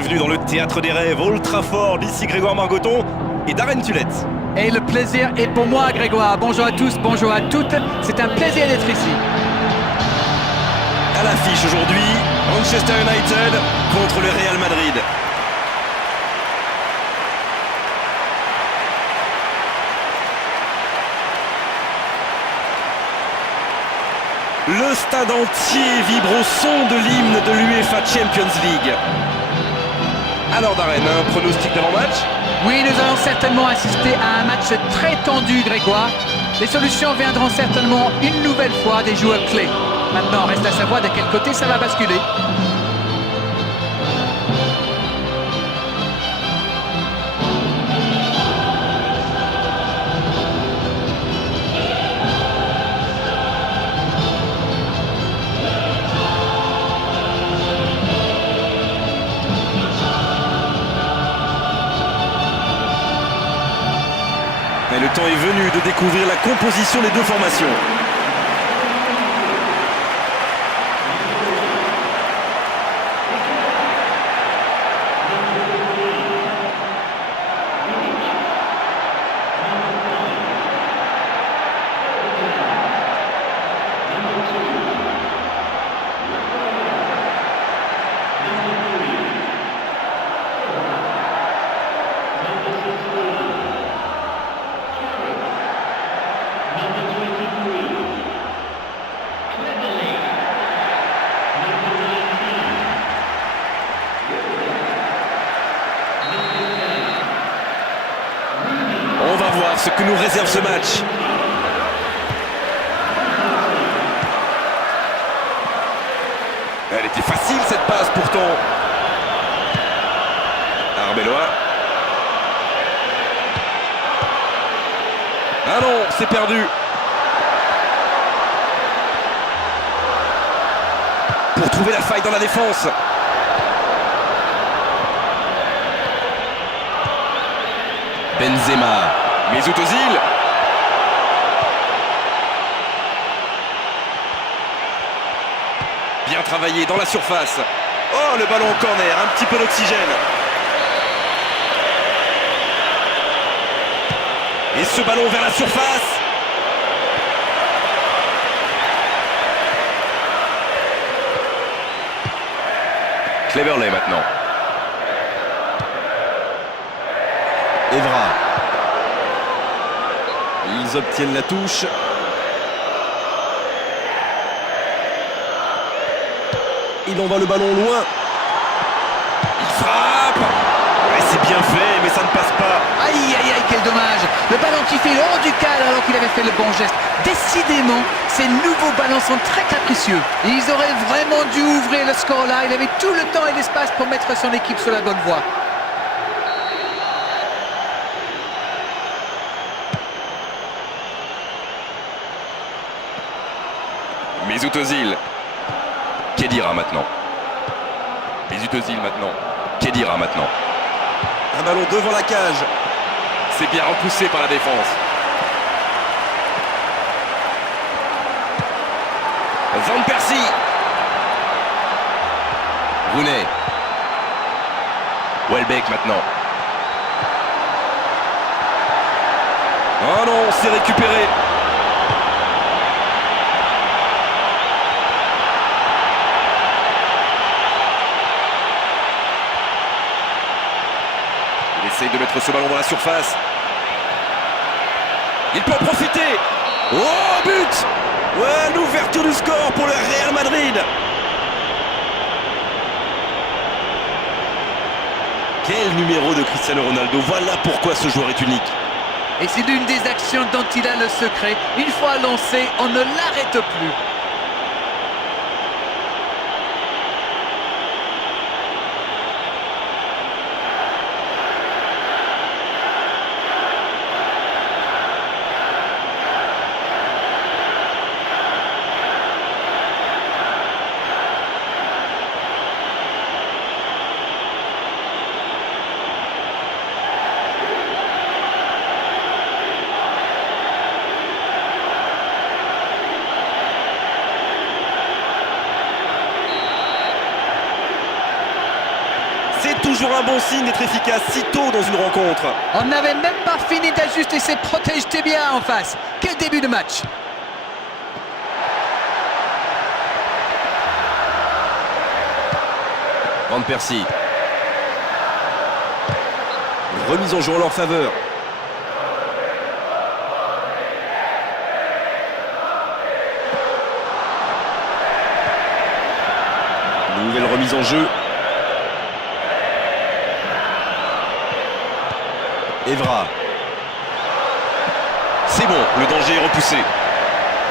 Bienvenue dans le théâtre des rêves, Old Trafford, ici Grégoire Margoton et Darren Tulette. Et le plaisir est pour moi, Grégoire. Bonjour à tous, bonjour à toutes. C'est un plaisir d'être ici. À l'affiche aujourd'hui, Manchester United contre le Real Madrid. Le stade entier vibre au son de l'hymne de l'UEFA Champions League. Alors Darren, un pronostic d'avant-match? Oui, nous allons certainement assister à un match très tendu, Grégoire. Les solutions viendront certainement une nouvelle fois des joueurs clés. Maintenant, reste à savoir de quel côté ça va basculer. Et le temps est venu de découvrir la composition des deux formations. On va voir ce que nous réserve ce match. Elle était facile cette passe pourtant. Arbeloa. Ah non, c'est perdu. Pour trouver la faille dans la défense. Benzema, Mesut Ozil. Bien travaillé dans la surface. Oh, le ballon au corner, un petit peu d'oxygène. Et ce ballon vers la surface. Cleverley maintenant. Evra. Ils obtiennent la touche. Il envoie le ballon loin. Il frappe. Ouais, c'est bien fait, mais ça ne passe pas. Aïe, aïe, aïe, quel dommage. Le ballon qui fait hors du cadre alors qu'il avait fait le bon geste. Décidément, ces nouveaux ballons sont très capricieux. Et ils auraient vraiment dû ouvrir le score là. Il avait tout le temps et l'espace pour mettre son équipe sur la bonne voie. Mesut Ozil. Khedira maintenant. Mesut Ozil maintenant. Khedira maintenant. Un ballon devant la cage. C'est bien repoussé par la défense. Van Persie. Rooney. Welbeck maintenant. Oh non, c'est récupéré. Il essaye de mettre ce ballon dans la surface. Il peut en profiter. Oh, but! Ouais, l'ouverture du score pour le Real Madrid. Quel numéro de Cristiano Ronaldo. Voilà pourquoi ce joueur est unique. Et c'est l'une des actions dont il a le secret. Une fois lancé, on ne l'arrête plus. toujours un bon signe d'être efficace si tôt dans une rencontre. On n'avait même pas fini d'ajuster ses protèges tibias en face. Quel début de match! Van Persie. Une remise en jeu en leur faveur. Nouvelle remise en jeu. Evra. C'est bon, le danger est repoussé.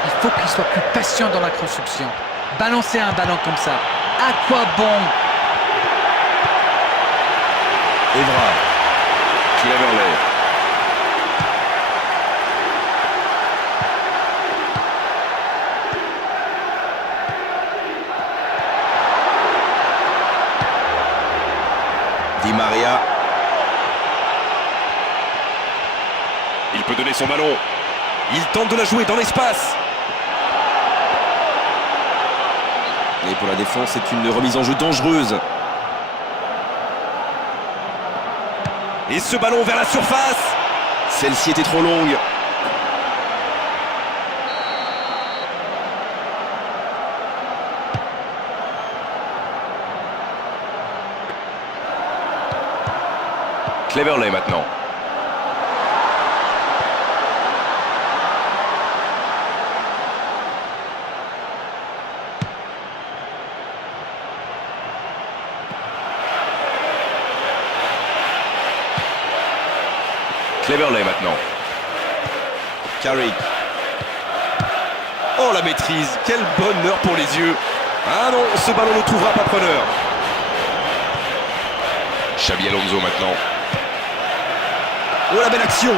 Il faut qu'il soit plus patient dans la construction. Balancer un ballon comme ça, à quoi bon? Evra. Cleverley. Di Maria. Il peut donner son ballon. Il tente de la jouer dans l'espace. Et pour la défense, c'est une remise en jeu dangereuse. Et ce ballon vers la surface. Celle-ci était trop longue. Cleverley maintenant. Cleverley maintenant. Carrick. Oh la maîtrise, quel bonheur pour les yeux. Ah non, ce ballon ne trouvera pas preneur. Xabi Alonso maintenant. Oh la belle action.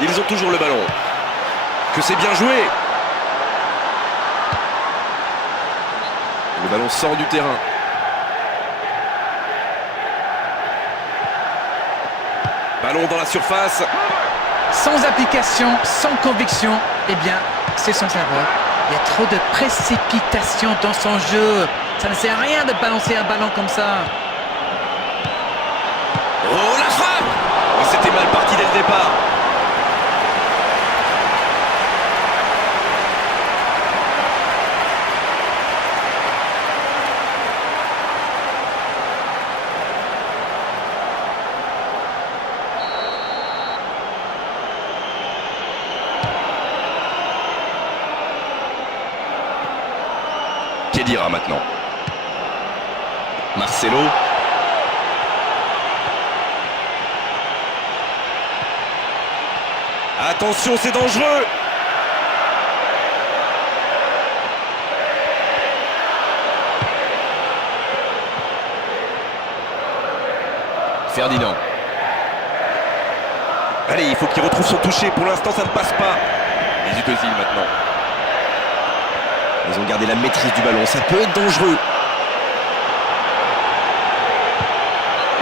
Ils ont toujours le ballon. Que c'est bien joué. Le ballon sort du terrain. Ballon dans la surface. Sans application, sans conviction, eh bien, c'est sans erreur. Il y a trop de précipitation dans son jeu. Ça ne sert à rien de balancer un ballon comme ça. Oh la frappe. Oh, c'était mal parti dès le départ. Khedira maintenant. Marcelo. Attention, c'est dangereux. Ferdinand. Allez, il faut qu'il retrouve son toucher. Pour l'instant, ça ne passe pas. Mesut Özil maintenant. Ils ont gardé la maîtrise du ballon. Ça peut être dangereux.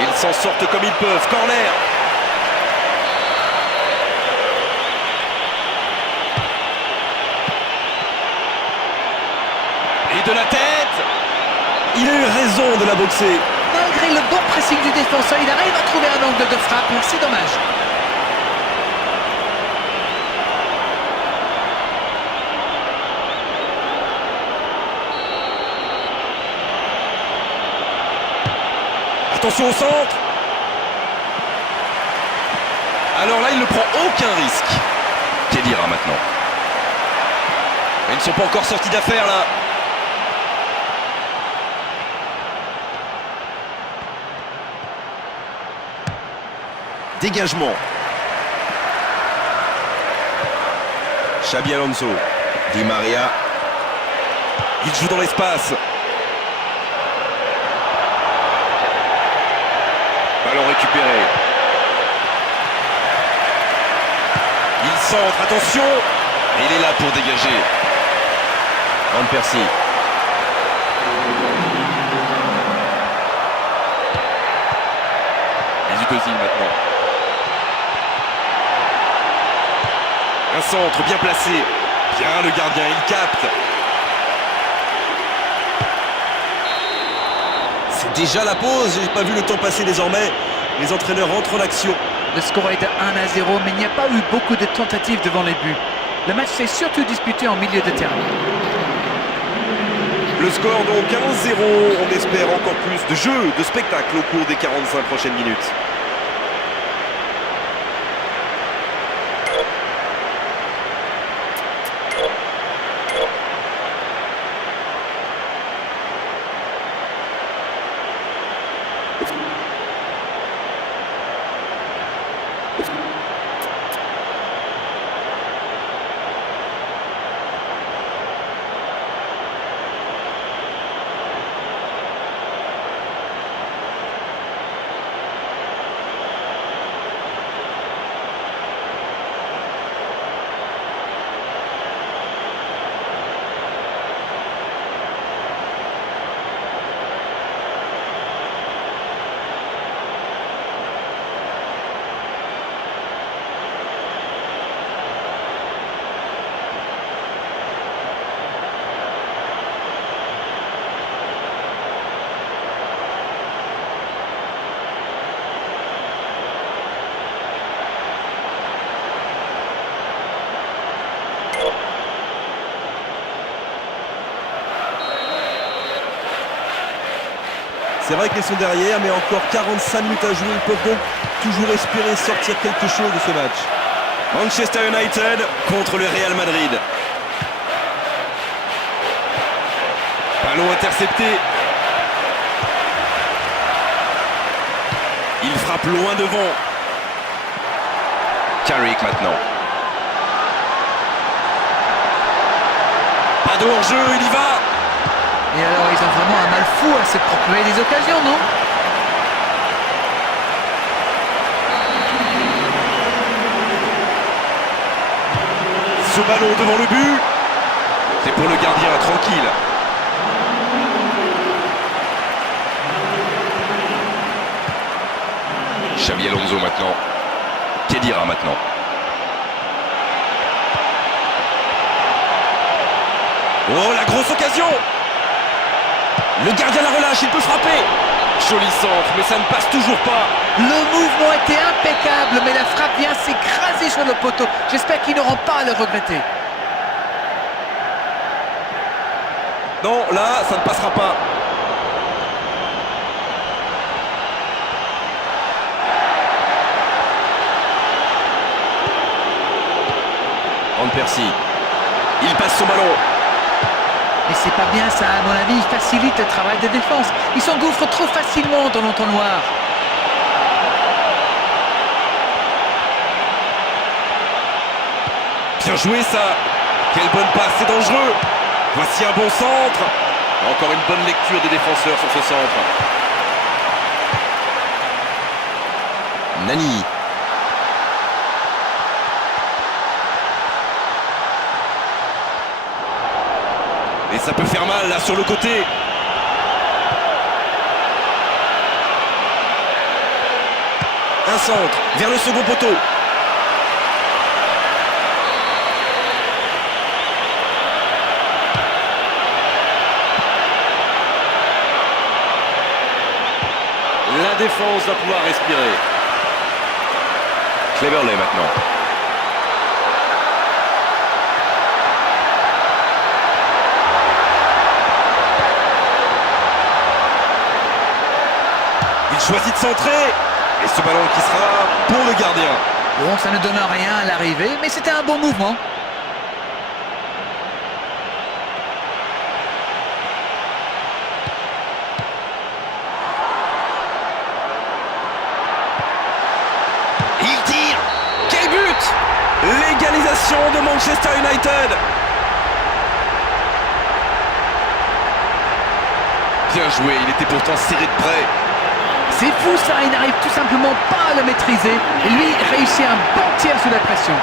Ils s'en sortent comme ils peuvent. Corner. Et de la tête. Il a eu raison de la boxer. Malgré le bon pressing du défenseur, il arrive à trouver un angle de frappe. C'est dommage. Attention au centre. Alors là, il ne prend aucun risque. Khedira maintenant. Ils ne sont pas encore sortis d'affaire là. Dégagement. Xabi Alonso. Di Maria. Il joue dans l'espace. Ballon récupéré. Il centre, attention. Et il est là pour dégager. Van Persie. Mesut Özil maintenant. Un centre bien placé. Bien le gardien, il capte. C'est déjà la pause, j'ai pas vu le temps passer désormais. Les entraîneurs rentrent en action. Le score est de 1-0, mais il n'y a pas eu beaucoup de tentatives devant les buts. Le match s'est surtout disputé en milieu de terrain. Le score donc 1-0. On espère encore plus de jeu, de spectacle au cours des 45 prochaines minutes. C'est vrai qu'ils sont derrière, mais encore 45 minutes à jouer. Ils peuvent donc toujours espérer sortir quelque chose de ce match. Manchester United contre le Real Madrid. Ballon intercepté. Il frappe loin devant. Carrick maintenant. Pas de hors-jeu, il y va. Et alors, ils ont vraiment un mal fou à se procurer des occasions, non? Ce ballon devant le but. C'est pour le gardien, tranquille. Xabi Alonso maintenant. Khedira maintenant. Oh, la grosse occasion. Le gardien la relâche, il peut frapper. Joli centre, mais ça ne passe toujours pas. Le mouvement était impeccable, mais la frappe vient s'écraser sur le poteau. J'espère qu'ils n'auront pas à le regretter. Non, là, ça ne passera pas. Van Persie. Il passe son ballon. Mais c'est pas bien ça, à mon avis, il facilite le travail de défense. Ils s'engouffrent trop facilement dans l'entonnoir. Bien joué ça. Quelle bonne passe, c'est dangereux. Voici un bon centre. Encore une bonne lecture des défenseurs sur ce centre. Nani. Et ça peut faire mal là sur le côté. Un centre vers le second poteau. La défense va pouvoir respirer. Cleverley maintenant. Il choisit de centrer. Et ce ballon qui sera pour le gardien. Bon, ça ne donne rien à l'arrivée, mais c'était un bon mouvement. Il tire. Quel but! L'égalisation de Manchester United. Bien joué, il était pourtant serré de près. C'est fou ça, il n'arrive tout simplement pas à le maîtriser. Et lui, réussit un bon tir sous la pression.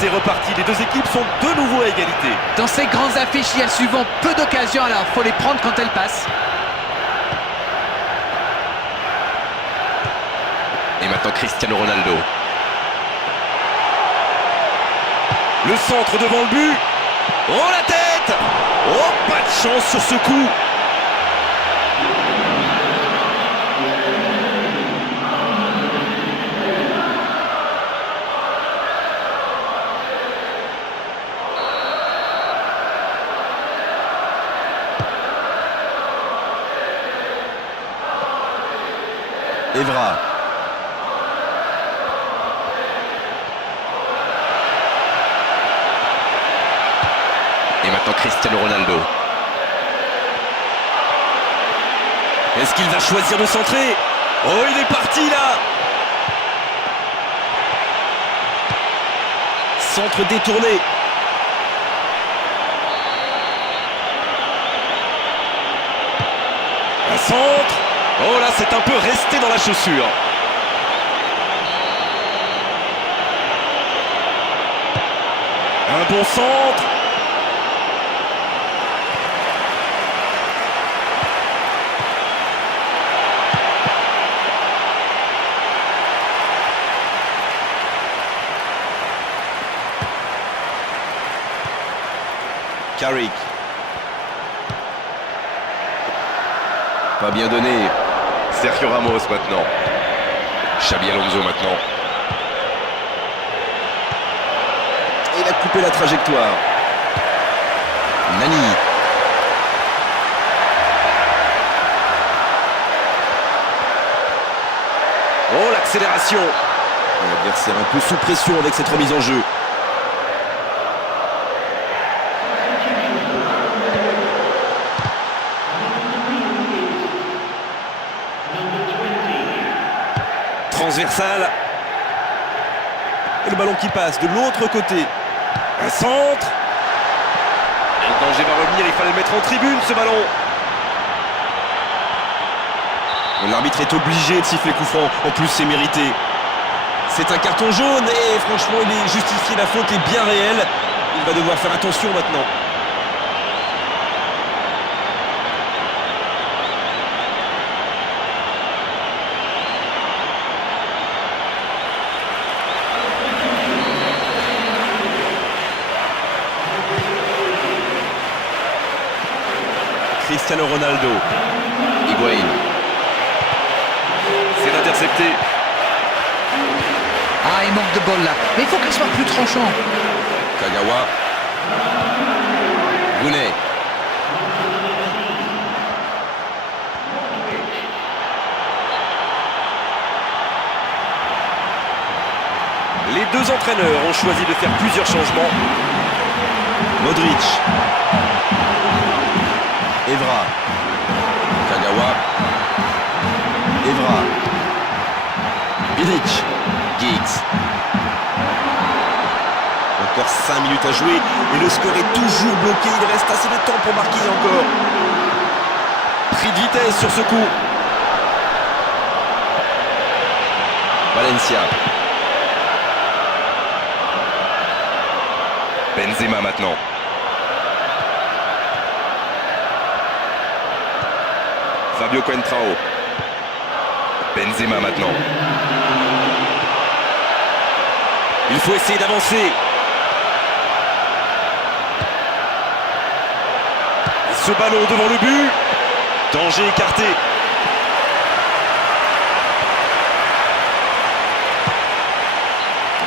c'est reparti. Les deux équipes sont de nouveau à égalité. Dans ces grandes affiches, il y a souvent peu d'occasions, alors il faut les prendre quand elles passent. Et maintenant Cristiano Ronaldo. Le centre devant le but. Oh la tête! Oh, pas de chance sur ce coup. Evra. Et maintenant Cristiano Ronaldo. Est-ce qu'il va choisir de centrer? Oh, il est parti là! Centre détourné. Un centre. Oh là, c'est un peu resté dans la chaussure. Un bon centre. Carrick. Pas bien donné. Sergio Ramos maintenant. Xabi Alonso maintenant. Il a coupé la trajectoire. Nani. Oh, l'accélération. L'adversaire un peu sous pression avec cette remise en jeu. Transversal. Et le ballon qui passe de l'autre côté. Un centre. Le danger va revenir, il fallait le mettre en tribune ce ballon. L'arbitre est obligé de siffler coup franc, en plus c'est mérité. C'est un carton jaune et franchement il est justifié, la faute est bien réelle. Il va devoir faire attention maintenant. Cristiano Ronaldo. Higuaín. C'est intercepté. Ah, il manque de bol là. Mais il faut qu'il soit plus tranchant. Kagawa. Gounet. Les deux entraîneurs ont choisi de faire plusieurs changements. Modric. Evra. Kagawa. Evra. Bilic. Giggs. Encore 5 minutes à jouer et le score est toujours bloqué. Il reste assez de temps pour marquer encore. Pris de vitesse sur ce coup. Valencia. Benzema maintenant. Fabio Coentrao. Benzema maintenant. Il faut essayer d'avancer. Ce ballon devant le but. Danger écarté.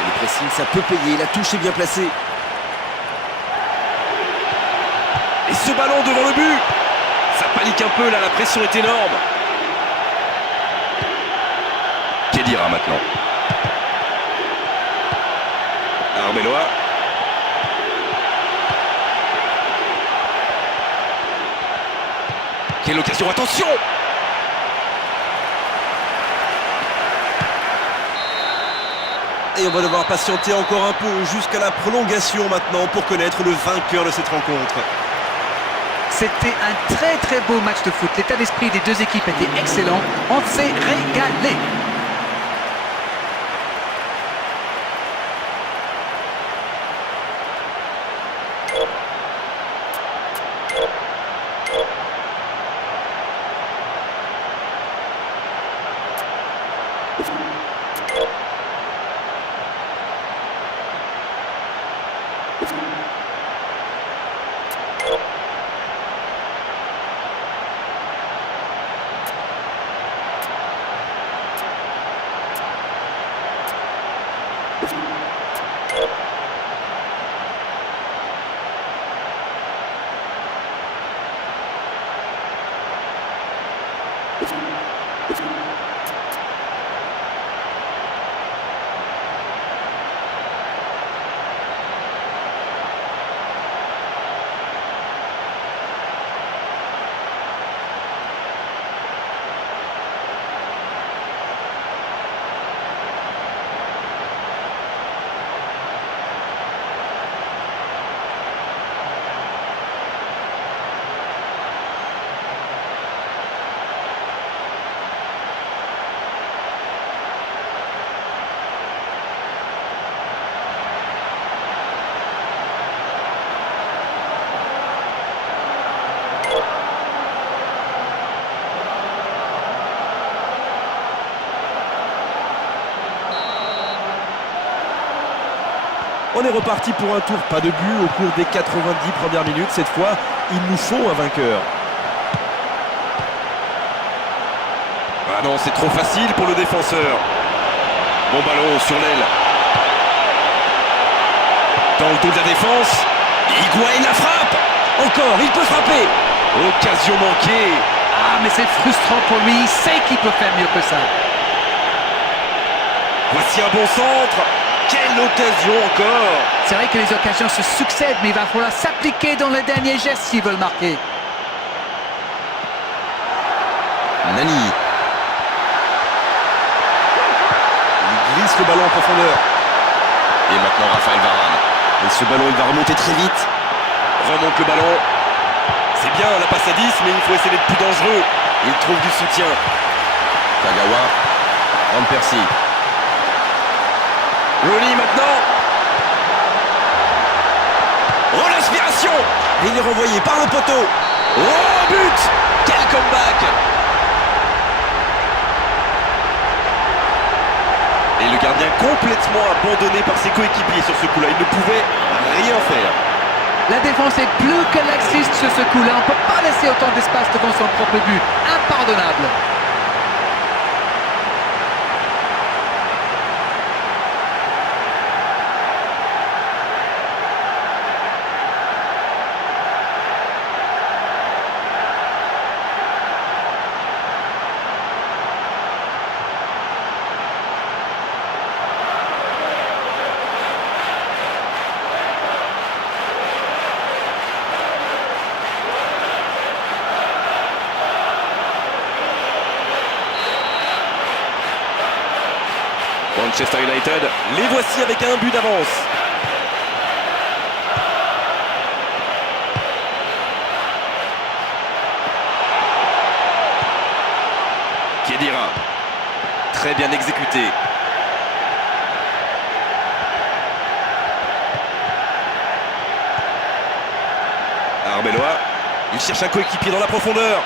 Le pressing, ça peut payer. La touche est bien placée. Et ce ballon devant le but. Ça panique un peu là, la pression est énorme. Khedira maintenant. Arbeloa. Quelle occasion, attention! Et on va devoir patienter encore un peu jusqu'à la prolongation maintenant pour connaître le vainqueur de cette rencontre. C'était un très très beau match de foot. L'état d'esprit des deux équipes était excellent. On s'est régalé. On est reparti pour un tour, pas de but au cours des 90 premières minutes. Cette fois, il nous faut un vainqueur. Ah non, c'est trop facile pour le défenseur. Bon ballon sur l'aile. Dans le dos de la défense. Higuaín la frappe. Encore, il peut frapper. Occasion manquée. Ah, mais c'est frustrant pour lui, il sait qu'il peut faire mieux que ça. Voici un bon centre. Quelle occasion encore. C'est vrai que les occasions se succèdent, mais il va falloir s'appliquer dans les derniers gestes s'ils veulent marquer. Nani. Il glisse le ballon en profondeur. Et maintenant Raphaël Varane. Et ce ballon, il va remonter très vite. Remonte le ballon. C'est bien la passe à 10, mais il faut essayer d'être plus dangereux. Il trouve du soutien. Kagawa. Van Persie. Rooney maintenant. Oh l'inspiration. Et il est renvoyé par le poteau. Oh but. Quel comeback. Et le gardien complètement abandonné par ses coéquipiers sur ce coup-là. Il ne pouvait rien faire. La défense est plus que laxiste sur ce coup-là. On ne peut pas laisser autant d'espace devant son propre but. Impardonnable. Manchester United, les voici avec un but d'avance. Khedira, très bien exécuté. Arbeloa, il cherche un coéquipier dans la profondeur.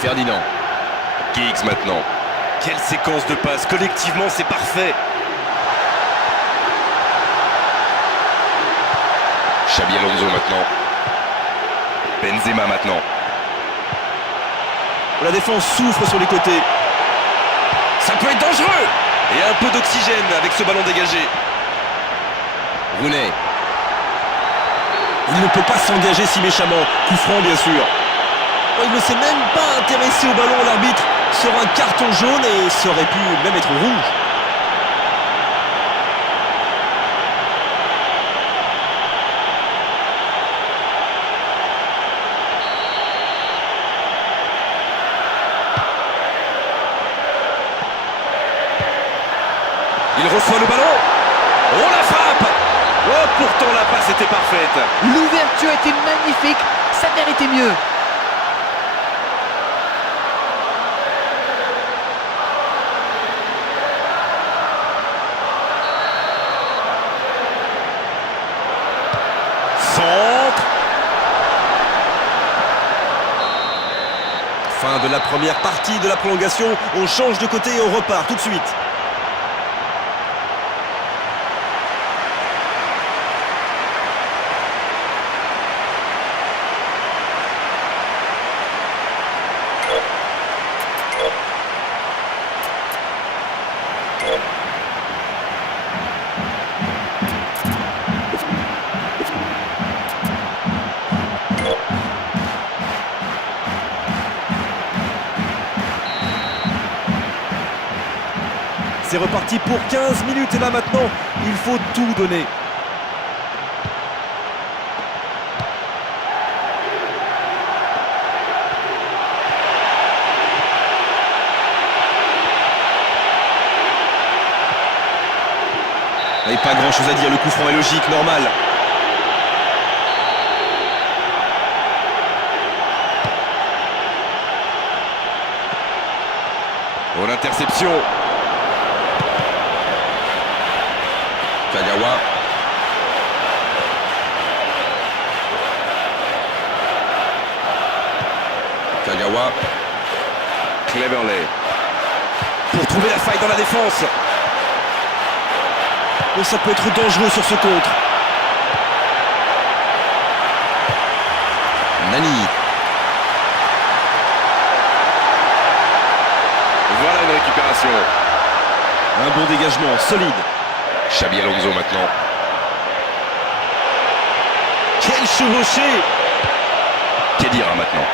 Ferdinand. Giggs maintenant. Quelle séquence de passes. Collectivement, c'est parfait. Xabi Alonso maintenant. Benzema maintenant. La défense souffre sur les côtés. Ça peut être dangereux. Et un peu d'oxygène avec ce ballon dégagé. Rooney. Il ne peut pas s'engager si méchamment. Coup franc, bien sûr. Il ne s'est même pas intéressé au ballon. L'arbitre sort un carton jaune et ça aurait pu même être rouge. Il reçoit le ballon. Oh la frappe. Oh pourtant la passe était parfaite. L'ouverture était magnifique, ça méritait mieux. Centre. Fin de la première partie de la prolongation. On change de côté et on repart tout de suite. C'est reparti pour 15 minutes et là maintenant, il faut tout donner. Et pas grand chose à dire, le coup franc est logique, normal. Oh, l'interception. Kagawa. Kagawa. Cleverley. Pour trouver la faille dans la défense. Oh, ça peut être dangereux sur ce contre. Nani. Voilà une récupération. Un bon dégagement, solide. Xabi Alonso maintenant. Quel chevauché! Khedira maintenant.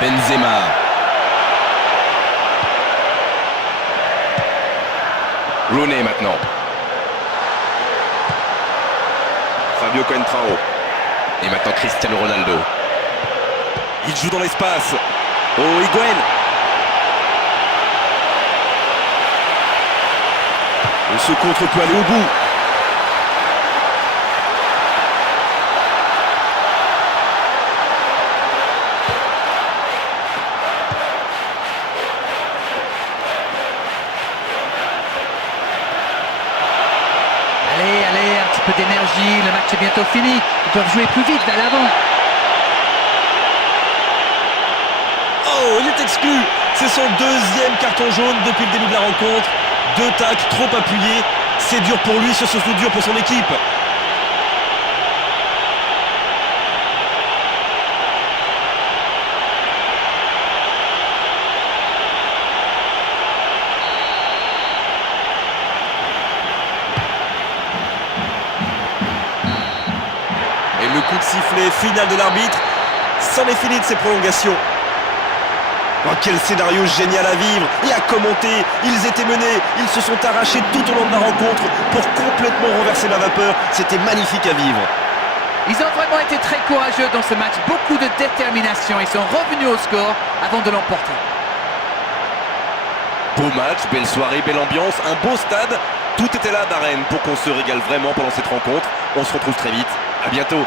Benzema. Rooney maintenant. Fabio Coentrao. Et maintenant Cristiano Ronaldo. Il joue dans l'espace. Oh, Higuaín. Ce contre peut aller au bout. Allez, un petit peu d'énergie, le match est bientôt fini. Ils doivent jouer plus vite vers l'avant. Oh, il est exclu. C'est son deuxième carton jaune depuis le début de la rencontre. 2 tacles trop appuyés. C'est dur pour lui, c'est surtout dur pour son équipe. Et le coup de sifflet final de l'arbitre. C'en est fini de ces prolongations. Oh, quel scénario génial à vivre et à commenter. Ils étaient menés, ils se sont arrachés tout au long de la rencontre pour complètement renverser la vapeur. C'était magnifique à vivre. Ils ont vraiment été très courageux dans ce match, beaucoup de détermination. Ils sont revenus au score avant de l'emporter. Beau match, belle soirée, belle ambiance, un beau stade. Tout était là à Darren pour qu'on se régale vraiment pendant cette rencontre. On se retrouve très vite. À bientôt.